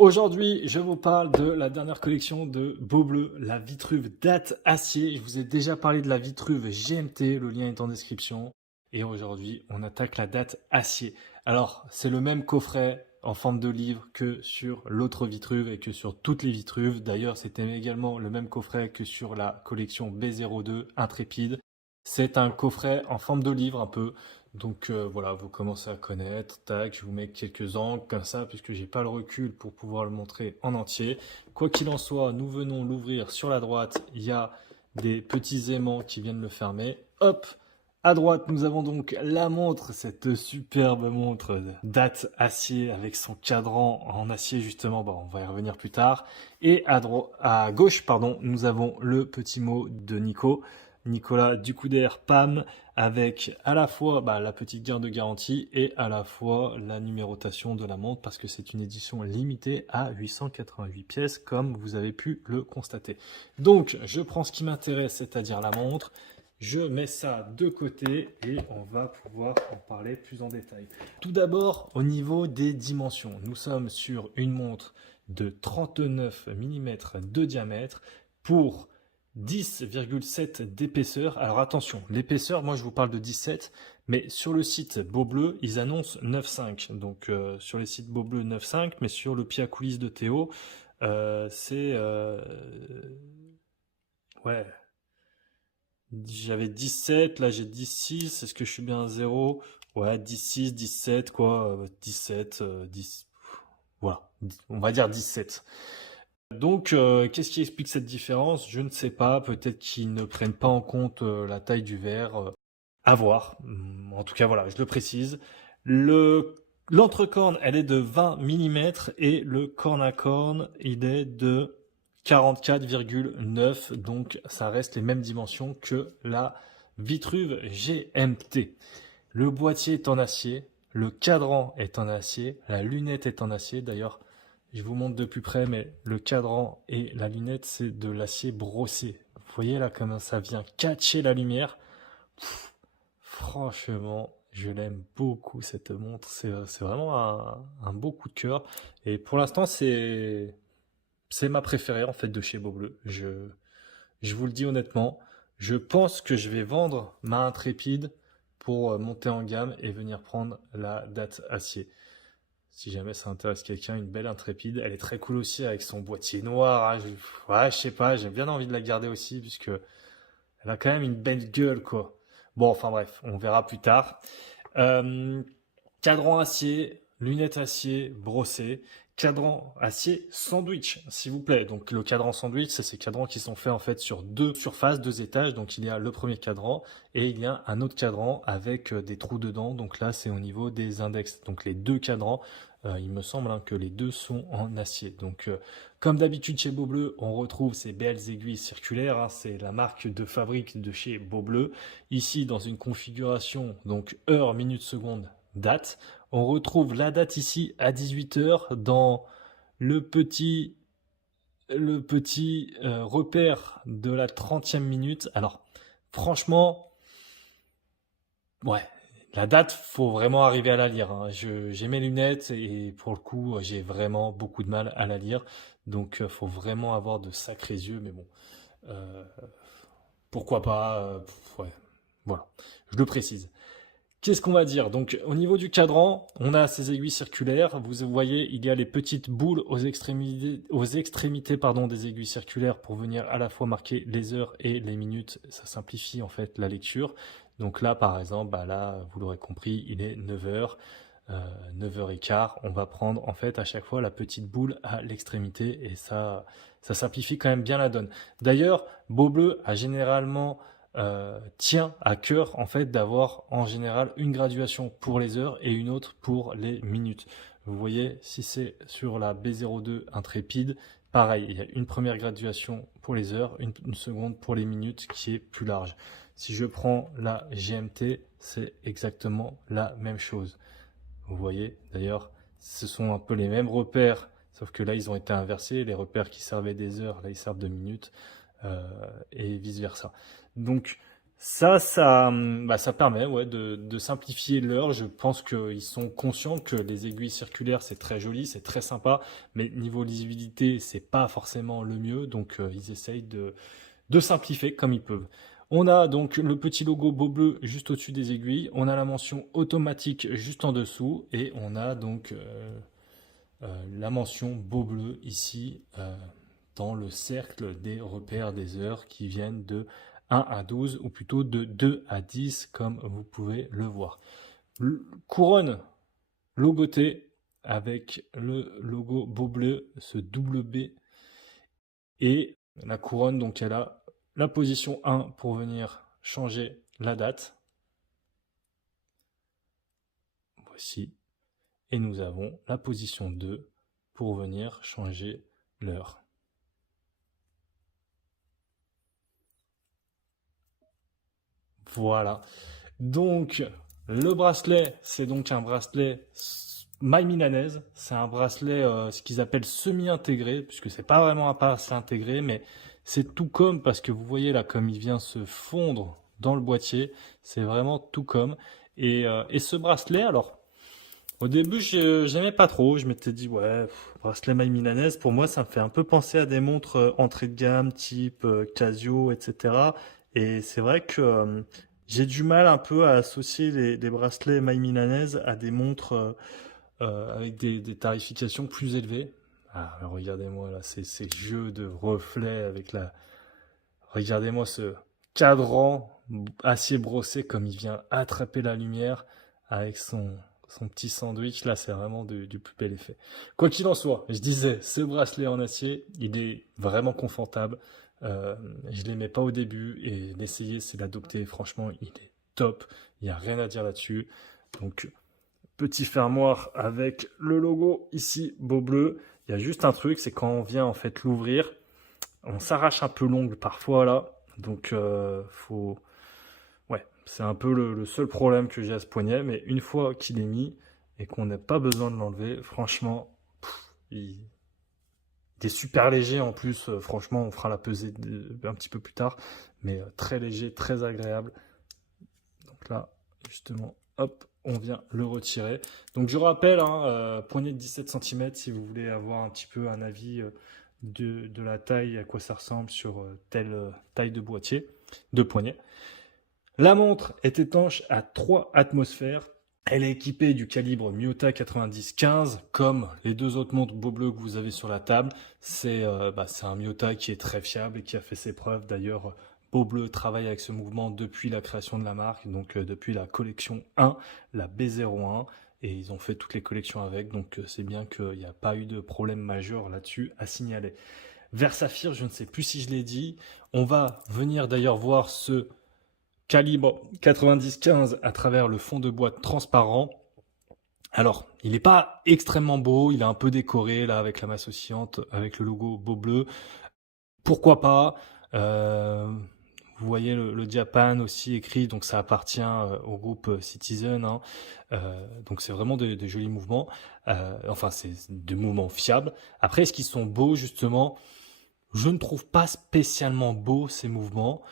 Aujourd'hui, je vous parle de la dernière collection de Beaubleu, la Vitruve date acier. Je vous ai déjà parlé de la Vitruve GMT, le lien est en description. Et aujourd'hui, on attaque la date acier. Alors, c'est le même coffret en forme de livre que sur l'autre Vitruve et que sur toutes les Vitruves. D'ailleurs, c'était également le même coffret que sur la collection B02 Intrépide. C'est un coffret en forme de livre un peu. Donc voilà, vous commencez à connaître, tac, je vous mets quelques angles comme ça, puisque j'ai pas le recul pour pouvoir le montrer en entier. Quoi qu'il en soit, nous venons l'ouvrir sur la droite, il y a des petits aimants qui viennent le fermer. Hop, à droite, nous avons donc la montre, cette superbe montre date acier avec son cadran en acier justement, bon, on va y revenir plus tard. Et à gauche, pardon, nous avons le petit mot de Nicolas Ducouder, PAM, avec à la fois la petite garde de garantie et à la fois la numérotation de la montre parce que c'est une édition limitée à 888 pièces comme vous avez pu le constater. Donc je prends ce qui m'intéresse, c'est-à-dire la montre, je mets ça de côté et on va pouvoir en parler plus en détail. Tout d'abord au niveau des dimensions, nous sommes sur une montre de 39 mm de diamètre pour 10,7 d'épaisseur. Alors attention, l'épaisseur, moi je vous parle de 17, mais sur le site Beaubleu, ils annoncent 9,5. Donc sur les sites Beaubleu 9,5, mais sur le pied à coulisses de Théo, c'est... ouais, j'avais 17, là j'ai 16, est-ce que je suis bien à 0? Ouais, 16, 17, quoi, 17, 10, voilà, on va dire 17. Donc, qu'est-ce qui explique cette différence? Je ne sais pas. Peut-être qu'ils ne prennent pas en compte la taille du verre. À voir. En tout cas, voilà, je le précise. L'entrecorne, elle est de 20 mm et le corne à corne, il est de 44,9. Donc, ça reste les mêmes dimensions que la Vitruve GMT. Le boîtier est en acier, le cadran est en acier, la lunette est en acier. D'ailleurs, je vous montre de plus près, mais le cadran et la lunette, c'est de l'acier brossé. Vous voyez là comment ça vient catcher la lumière. Franchement, je l'aime beaucoup cette montre. C'est vraiment un beau coup de cœur. Et pour l'instant, c'est ma préférée en fait de chez Beaubleu. Je vous le dis honnêtement. Je pense que je vais vendre ma Intrépide pour monter en gamme et venir prendre la date acier. Si jamais ça intéresse quelqu'un, une belle Intrépide. Elle est très cool aussi avec son boîtier noir. Hein. Ouais, je sais pas, j'ai bien envie de la garder aussi puisque elle a quand même une belle gueule, quoi. Bon, enfin bref, on verra plus tard. Euh, Cadran acier, lunettes acier brossées, cadran acier sandwich, s'il vous plaît. Donc le cadran sandwich, c'est ces cadrans qui sont faits en fait sur deux surfaces, deux étages. Donc il y a le premier cadran et il y a un autre cadran avec des trous dedans. Donc là, c'est au niveau des index. Donc les deux cadrans, il me semble que les deux sont en acier. Donc comme d'habitude chez Beaubleu, on retrouve ces belles aiguilles circulaires. Hein, c'est la marque de fabrique de chez Beaubleu. Ici, dans une configuration donc heure, minute, seconde, date. On retrouve la date ici à 18 h dans le petit repère de la 30e minute. Alors, franchement, ouais, la date, faut vraiment arriver à la lire. Hein. J'ai mes lunettes et pour le coup, j'ai vraiment beaucoup de mal à la lire. Donc, faut vraiment avoir de sacrés yeux. Mais bon, euh, pourquoi pas ouais, voilà, je le précise. Qu'est-ce qu'on va dire? Donc, au niveau du cadran, on a ces aiguilles circulaires. Vous voyez, il y a les petites boules aux extrémités pardon, des aiguilles circulaires pour venir à la fois marquer les heures et les minutes. Ça simplifie en fait la lecture. Donc là, par exemple, là, vous l'aurez compris, il est 9 h, 9 h 15. On va prendre en fait à chaque fois la petite boule à l'extrémité et ça simplifie quand même bien la donne. D'ailleurs, Beaubleu a généralement tient à cœur en fait d'avoir en général une graduation pour les heures et une autre pour les minutes. Vous voyez, si c'est sur la B02 Intrépide, pareil, il y a une première graduation pour les heures, une seconde pour les minutes qui est plus large. Si je prends la GMT, c'est exactement la même chose. Vous voyez, d'ailleurs, ce sont un peu les mêmes repères, sauf que là, ils ont été inversés. Les repères qui servaient des heures, là, ils servent de minutes, et vice-versa. Donc, Ça permet ouais, de simplifier l'heure. Je pense qu'ils sont conscients que les aiguilles circulaires, c'est très joli, c'est très sympa, mais niveau lisibilité, c'est pas forcément le mieux. Donc, ils essayent de simplifier comme ils peuvent. On a donc le petit logo beau bleu juste au-dessus des aiguilles. On a la mention automatique juste en dessous. Et on a donc la mention beau bleu ici dans le cercle des repères des heures qui viennent de 1 à 12 ou plutôt de 2 à 10 comme vous pouvez le voir. Couronne logotée avec le logo beau bleu, ce double B et la couronne, donc elle a la position 1 pour venir changer la date. Voici. Et nous avons la position 2 pour venir changer l'heure. Voilà. Donc, le bracelet, c'est donc un bracelet maille milanaise. C'est un bracelet, ce qu'ils appellent semi-intégré, puisque c'est pas vraiment un bracelet intégré, mais c'est tout comme, parce que vous voyez là, comme il vient se fondre dans le boîtier, c'est vraiment tout comme. Et ce bracelet, alors, au début, j'aimais pas trop. Je m'étais dit, ouais, bracelet maille milanaise, pour moi, ça me fait un peu penser à des montres entrée de gamme, type Casio, etc. Et c'est vrai que j'ai du mal un peu à associer les bracelets maille milanaise à des montres avec des tarifications plus élevées. Ah, regardez-moi là, ces jeux de reflets avec la. Regardez-moi ce cadran acier brossé comme il vient attraper la lumière avec son petit sandwich. Là, c'est vraiment du plus bel effet. Quoi qu'il en soit, je disais, ce bracelet en acier, il est vraiment confortable. Je ne l'aimais pas au début et l'essayer, c'est l'adopter. Franchement, il est top. Il n'y a rien à dire là-dessus. Donc, petit fermoir avec le logo ici, beau bleu. Il y a juste un truc, c'est quand on vient en fait l'ouvrir, on s'arrache un peu l'ongle parfois là, donc faut. Ouais, c'est un peu le seul problème que j'ai à ce poignet, mais une fois qu'il est mis et qu'on n'a pas besoin de l'enlever, franchement, il est super léger en plus. Franchement, on fera la pesée un petit peu plus tard, mais très léger, très agréable. Donc là, justement, hop, on vient le retirer. Donc je rappelle, hein, poignet de 17 cm si vous voulez avoir un petit peu un avis de la taille, à quoi ça ressemble sur telle taille de boîtier, de poignet. La montre est étanche à 3 atmosphères. Elle est équipée du calibre Miyota 90-15, comme les deux autres montres beau bleu que vous avez sur la table. C'est un Miyota qui est très fiable et qui a fait ses preuves. D'ailleurs, Beau Bleu travaille avec ce mouvement depuis la création de la marque, donc depuis la collection 1, la B01, et ils ont fait toutes les collections avec, donc c'est bien qu'il n'y a pas eu de problème majeur là-dessus à signaler. Versaphir, je ne sais plus si je l'ai dit, on va venir d'ailleurs voir ce calibre 90-15 à travers le fond de boîte transparent. Alors, il n'est pas extrêmement beau, il est un peu décoré là avec la masse oscillante, avec le logo Beau Bleu. Pourquoi pas vous voyez le Japan aussi écrit, donc ça appartient au groupe Citizen. Hein. Donc c'est vraiment des jolis mouvements. Enfin, c'est des mouvements fiables. Après, est-ce qu'ils sont beaux justement? Je ne trouve pas spécialement beaux ces mouvements.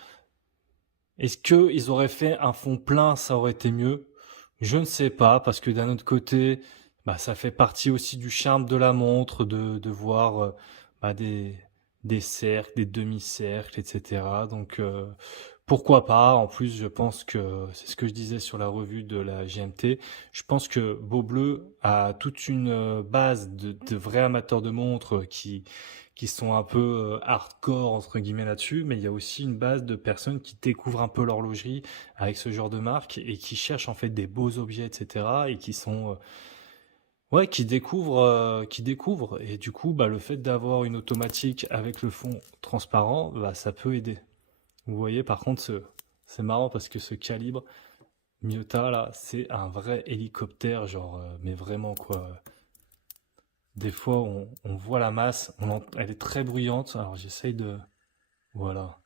Est-ce qu'ils auraient fait un fond plein, ça aurait été mieux? Je ne sais pas, parce que d'un autre côté, ça fait partie aussi du charme de la montre, de voir des cercles, des demi-cercles, etc. Donc pourquoi pas? En plus, je pense que c'est ce que je disais sur la revue de la GMT. Je pense que Beau Bleu a toute une base de vrais amateurs de montres qui sont un peu hardcore entre guillemets là-dessus, mais il y a aussi une base de personnes qui découvrent un peu l'horlogerie avec ce genre de marque et qui cherchent en fait des beaux objets, etc. et qui sont ouais, qui découvrent. Et du coup, le fait d'avoir une automatique avec le fond transparent, ça peut aider. Vous voyez, par contre, c'est marrant parce que ce calibre Miyota là, c'est un vrai hélicoptère, genre, mais vraiment quoi. Des fois, on voit la masse, elle est très bruyante. Alors j'essaye de, voilà.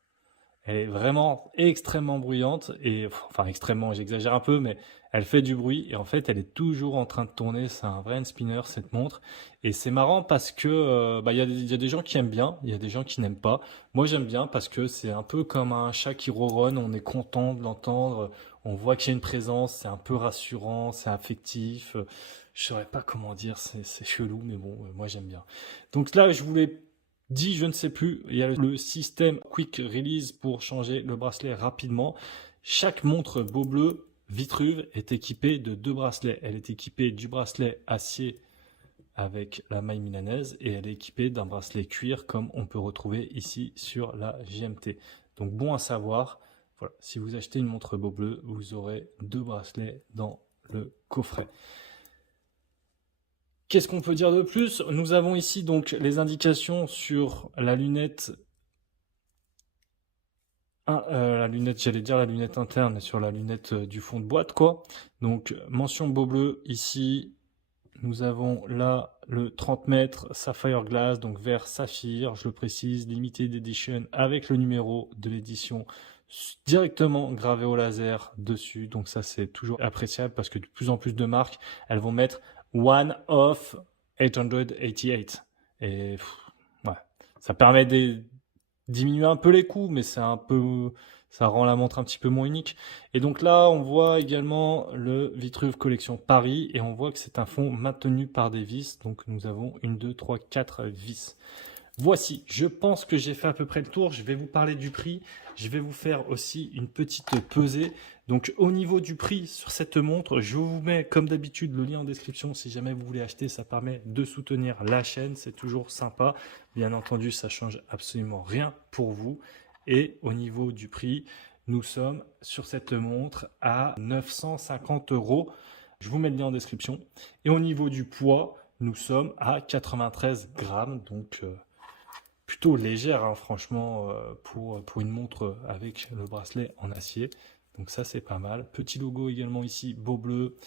Elle est vraiment extrêmement bruyante et enfin extrêmement, j'exagère un peu, mais elle fait du bruit et en fait elle est toujours en train de tourner. C'est un vrai hand spinner cette montre et c'est marrant parce que il y a des gens qui aiment bien, il y a des gens qui n'aiment pas. Moi j'aime bien parce que c'est un peu comme un chat qui ronronne. On est content de l'entendre, on voit qu'il y a une présence, c'est un peu rassurant, c'est affectif. Je saurais pas comment dire, c'est chelou, mais bon, moi j'aime bien. Donc là je voulais dit, je ne sais plus, il y a le système Quick Release pour changer le bracelet rapidement. Chaque montre Beau Bleu Vitruve est équipée de 2 bracelets. Elle est équipée du bracelet acier avec la maille milanaise et elle est équipée d'un bracelet cuir comme on peut retrouver ici sur la GMT. Donc bon à savoir, voilà, si vous achetez une montre Beau Bleu, vous aurez 2 bracelets dans le coffret. Qu'est-ce qu'on peut dire de plus? Nous avons ici donc les indications sur la lunette, j'allais dire la lunette interne, sur la lunette du fond de boîte, quoi. Donc mention Beau Bleu ici. Nous avons là le 30 mètres Sapphire Glass, donc vert saphir, je le précise, Limited Edition avec le numéro de l'édition directement gravé au laser dessus. Donc ça c'est toujours appréciable parce que de plus en plus de marques, elles vont mettre One of 888. Et ouais, ça permet de diminuer un peu les coûts, mais ça rend la montre un petit peu moins unique. Et donc là, on voit également le Vitruve Collection Paris et on voit que c'est un fond maintenu par des vis. Donc nous avons 1, 2, 3, 4 vis. Voici, je pense que j'ai fait à peu près le tour. Je vais vous parler du prix. Je vais vous faire aussi une petite pesée. Donc au niveau du prix sur cette montre, je vous mets comme d'habitude le lien en description si jamais vous voulez acheter. Ça permet de soutenir la chaîne, c'est toujours sympa. Bien entendu, ça change absolument rien pour vous. Et au niveau du prix, nous sommes sur cette montre à 950 €. Je vous mets le lien en description. Et au niveau du poids, nous sommes à 93 grammes. Donc plutôt légère, hein, franchement, pour une montre avec le bracelet en acier. Donc ça, c'est pas mal. Petit logo également ici, Beau Bleu,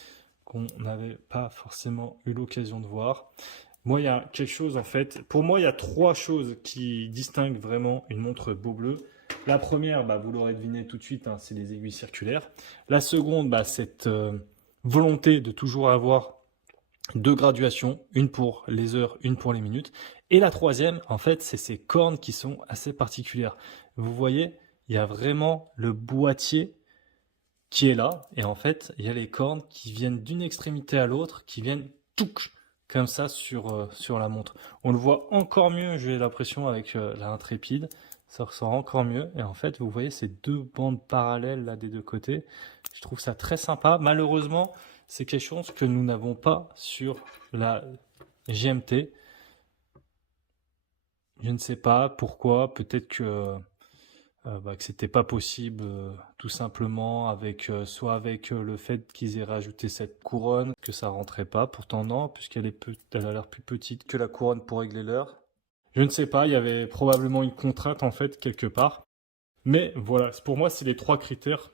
qu'on n'avait pas forcément eu l'occasion de voir. Moi, il y a quelque chose, en fait, pour moi, il y a 3 choses qui distinguent vraiment une montre Beau Bleu. La première, vous l'aurez deviné tout de suite, hein, c'est les aiguilles circulaires. La seconde, cette volonté de toujours avoir 2 graduations, une pour les heures, une pour les minutes. Et la troisième, en fait, c'est ces cornes qui sont assez particulières. Vous voyez, il y a vraiment le boîtier qui est là. Et en fait, il y a les cornes qui viennent d'une extrémité à l'autre, qui viennent touc, comme ça sur la montre. On le voit encore mieux, j'ai l'impression, avec la Intrépide. Ça ressort encore mieux. Et en fait, vous voyez ces 2 bandes parallèles là des 2 côtés. Je trouve ça très sympa. Malheureusement, c'est quelque chose que nous n'avons pas sur la GMT. Je ne sais pas pourquoi. Peut-être que c'était pas possible, tout simplement, soit avec le fait qu'ils aient rajouté cette couronne, que ça rentrait pas. Pourtant non, puisqu'elle elle a l'air plus petite que la couronne pour régler l'heure. Je ne sais pas, il y avait probablement une contrainte en fait quelque part. Mais voilà, pour moi, c'est les 3 critères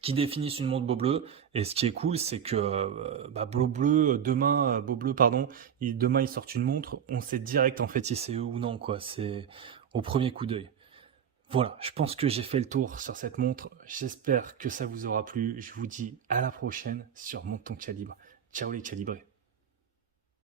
qui définissent une montre Beau Bleu. Et ce qui est cool, c'est que Beau Bleu, demain, demain ils sortent une montre, on sait direct en fait si c'est eux ou non, quoi. C'est au premier coup d'œil. Voilà, je pense que j'ai fait le tour sur cette montre. J'espère que ça vous aura plu. Je vous dis à la prochaine sur Monte ton calibre. Ciao les calibrés.